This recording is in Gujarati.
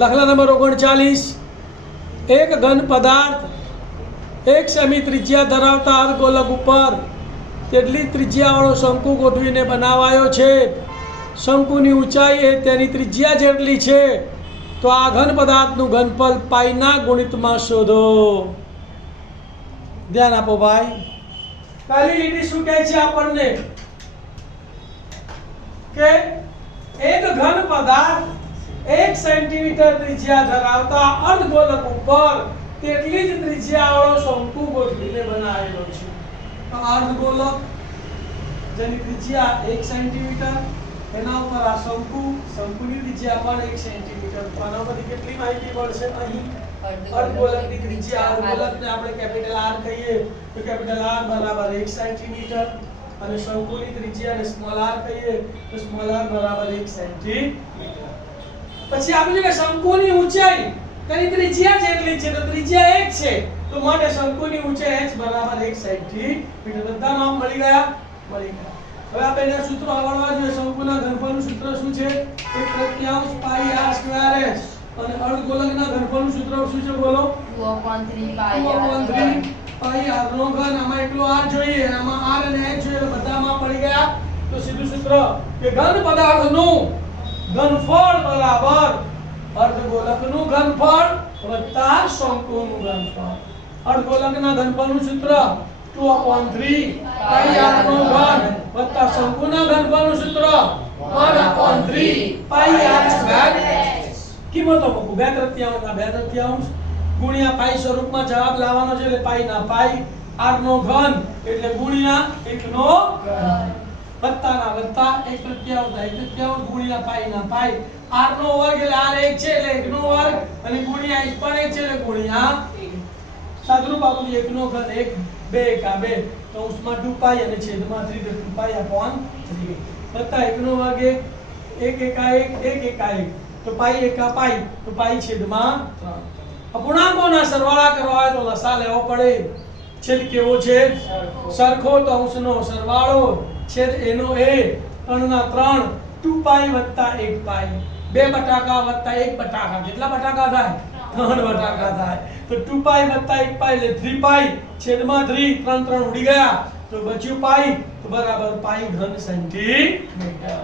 દાખલા નંબર 39 એક ઘન પદાર્થ 1 સેમી ત્રિજ્યા ધરાવતા અર્ધગોલક ઉપર તેટલી ત્રિજ્યાવાળો શંકુ ગોઠવીને બનાવાયો છે। શંકુની ઊંચાઈ એ તેની ત્રિજ્યા જેટલી છે, તો આ ઘન પદાર્થનું ઘનફળ પાઈના ગુણિતમાં શોધો। ધ્યાન આપો ભાઈ। પહેલી લીટી શું કહે છે આપણને કે એક ઘન પદાર્થ 1 સેન્ટીમીટર ત્રિજ્યા ધરાવતા અર્ધગોલક ઉપર તેટલી જ ત્રિજ્યાવાળો શંકુ ગોઠવીને બનાવેલો છે। તો અર્ધગોલક જેની ત્રિજ્યા 1 સેન્ટીમીટર, એના ઉપર આ શંકુની ત્રિજ્યા પણ 1 સેન્ટીમીટર। તો આના પરથી કેટલી માહિતી મળશે? અહીં અર્ધગોલકની ત્રિજ્યા, અર્ધગોલકને આપણે કેપિટલ R કહીએ તો કેપિટલ R બરાબર 1 સેન્ટીમીટર, અને શંકુની ત્રિજ્યાને સ્મોલ r કહીએ તો સ્મોલ r બરાબર 1 સેન્ટીમીટર। પછી આપણે કે શંકુની ઊંચાઈ તેની ત્રિજ્યા જેટલી છે, તો ત્રિજ્યા 1 છે, તો માટે શંકુની ઊંચાઈ h બરાબર 1 સેન્ટીમીટર। બધા નામ મળી ગયા? મળી ગયા। હવે આપણે એના સૂત્રો આવડવા જોઈએ। શંકુના ઘનફળનું સૂત્ર શું છે? 1/3 પાઈ r સ્ક્વેર h, અને અર્ધગોલકના ઘનફળનું સૂત્ર શું છે? બોલો। 2/3 પાઈ r નો ઘન। આમાં એકલો r જોઈએ, આમાં r અને h જોઈએ, એટલે બધામાં પડી ગયા। તો સીધું સૂત્ર કે ઘન પદાર્થનું ઘનફળ બરાબર અર્ધગોલકનું ઘનફળ વત્તા શંકુનું ઘનફળ। અર્ધગોલકના ઘનફળનું સૂત્ર 2/3 પાઈ r નો ઘન વત્તા શંકુના ઘનફળનું સૂત્ર 1/3 પાઈ r સ્ક્વેર। કિંમતો મૂકો, 2/3 ના 2/3 ગુણ્યા પાઈ સ્વરૂપમાં જવાબ લાવવાનો છે, એટલે પાઈ ના પાઈ, r નો ઘન એટલે ગુણ્યા 1 નો ઘન, વત્તા ના વત્તા 1/3 ગુણ્યા પાઈ ના પાઈ, r નો વર્ગ એટલે r 1 છે એટલે 1 નો વર્ગ, અને ગુણ્યા h પણ 1 છે એટલે ગુણ્યા 1। સાદરૂપ આપું 1 નો ઘન 1, 2 એકા 2, કૌંસમાં 2 પાઈ અને છેદમાં 3 તો 2 પાઈ upon 3 વત્તા 1 નો વર્ગ 1 એકા 1, 1 એકા 1 તો પાઈ એકા પાઈ, તો પાઈ છેદમાં 3। અપૂર્ણાંકોના સરવાળા કરવા હોય તો લસા લેવો પડે। છેદ કેવો છે? સરખો। તો અંશનો સરવાળો છેદ એનો એ 3 ના 3, 2 પાઈ વત્તા 1 પાઈ, 2 બટાકા વત્તા 1 બટાકા, કેટલા બટાકા થાય? 3 બટાકા થાય। તો 2 પાઈ વત્તા 1 પાઈ એટલે 3 પાઈ છેદમાં 3, 3 3 ઉડી ગયા, તો બચ્યું પાઈ, તો બરાબર પાઈ ઘન સેન્ટીમીટર।